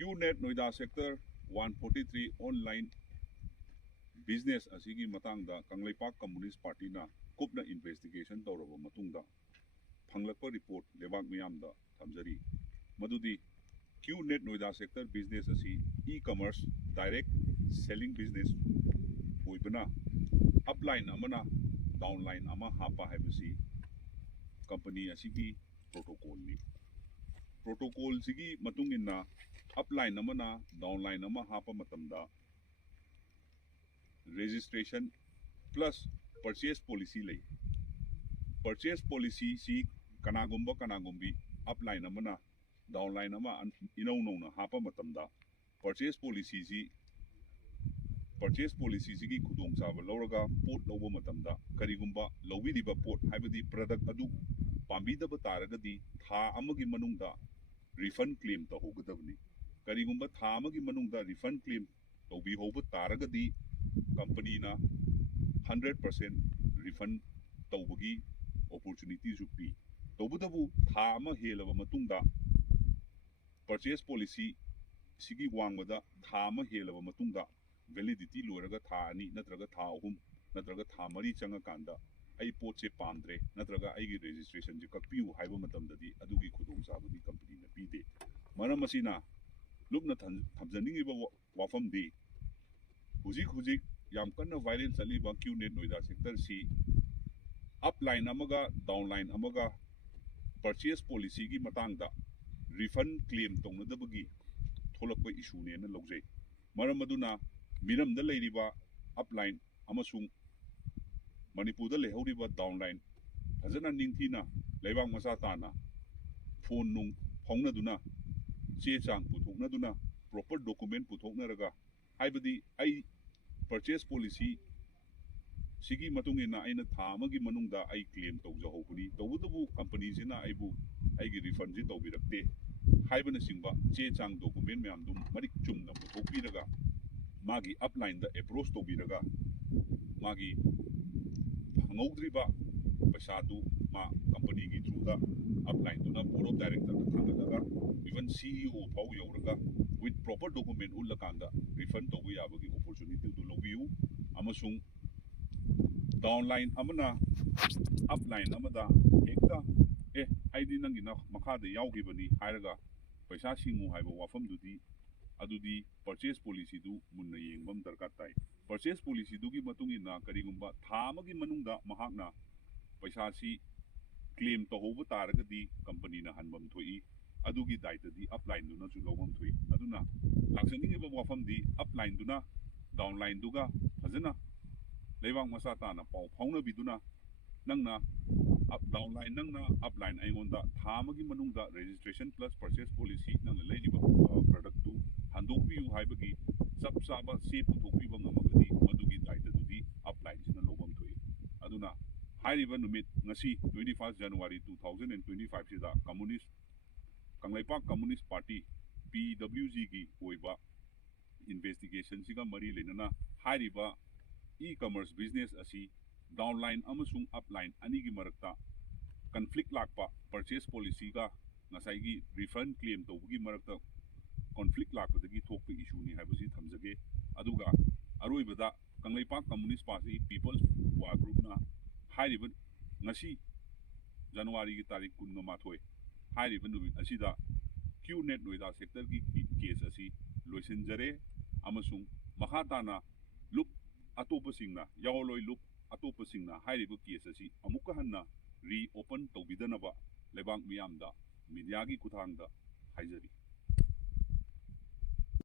QNet Noida Sector 143 online business asigi matangda Kanglaipak Communist Party na kupna investigation tawraba matungda phanglakpa report lebak miyamda thamjari madudi QNet Noida Sector business asi e-commerce direct selling business oibana upline amana downline ama hapa haibasi company asigi protocol ni protocol sigi matungina upline amana downline ama hapa matamda registration plus purchase policy lay purchase policy si kanagumbi upline amana downline ama inauna hapa matamda purchase policy sigi khudong chaba lawraga pot lawba matamda karigumba lawbiriba pot haibadi product adu pambidaba taragadi tha amagi manungda refund claim ta hogadabni karigumba tha amagi manungda refund claim tawbi hoba taragadi company na 100% refund tawbagi opportunity jupi tawbudabu tha ama helaba matungda purchase policy sigi wangmada tha ama helaba matungda validity loiraga tha ani natraga tha ahum natraga tha mari changa kanda ai potche pamdre natraga ai gi registration ji kakpiu haiba matamdadi adugi khudong sabadi company na pide maram asina lukna thamjaningi ba wafam di huzik yam kanna violence ali ba QNet Noida sector si upline amaga downline amaga purchase policy gi matangda refund claim tongnadabagi tholakpa issue ne na lawjai maram aduna miram da leiriba upline amasung manipur da lehoriba downline fazana ningthina leibang masa tana phone nung phongna duna che chang puthokna duna proper document puthokna raga haibadi ai purchase policy sigi matungina aina tha amagi manungda ai claim tawjahobuni tawbudabu company sina aibu aigi refund ji tawbirakte haibana singba che chang document myam dum marik chumna puthokpiraga magi upline da approach tawbiraga magi ngawdriba pasadu ma company gi through da upline duna board of director da thangadaga even CEO pau yauraga with proper document ulakanda refund tawbi yabagi opportunity du lobiu amasung downline amana upline amada ekta aidi nangina makhada yaugibani hairaga paisa singu haiba wafam adudi purchase policy du munna yengbam darkar tai purchase policy du gi matungi na karigumba tha amagi manungda mahakna paisa si claim to hobu taragadi company na hanbam thoi adugi daita di upline du na chu lobam thoi aduna laksaningi ba wafam di upline du na downline du ga fazana leibang masa ta na pau phauna biduna nangna up downline nangna upline aingonda tha amagi manungda registration plus purchase policy nangna leiliba product tu handokpiu haibagi sab saba se puthokpiba ngamagadi madugi daita dudi upline sina lobam thoi aduna hairiba numit ngasi 21 January 2025 sida communist Kanglaipak Communist Party PWG gi oiba investigation siga mari lenana hairiba e-commerce business asi downline amasung upline anigi marakta conflict lakpa purchase policy ga ngasai refund claim tawbugi marakta conflict lakpadagi thokpa issue ni haibasi thamjage aduga aroibada Kanglaipak Communist Party People's War Group na hairiba ngasi January gi tarik 19 hairiba numit asida QNet Noida sector gi case asi loisinjare amasung makhatana look atopasingna yawloi look atopasingna hairiba case asi amuka hanna reopen tawbidanaba lebang miyamda media gi kuthangda haijari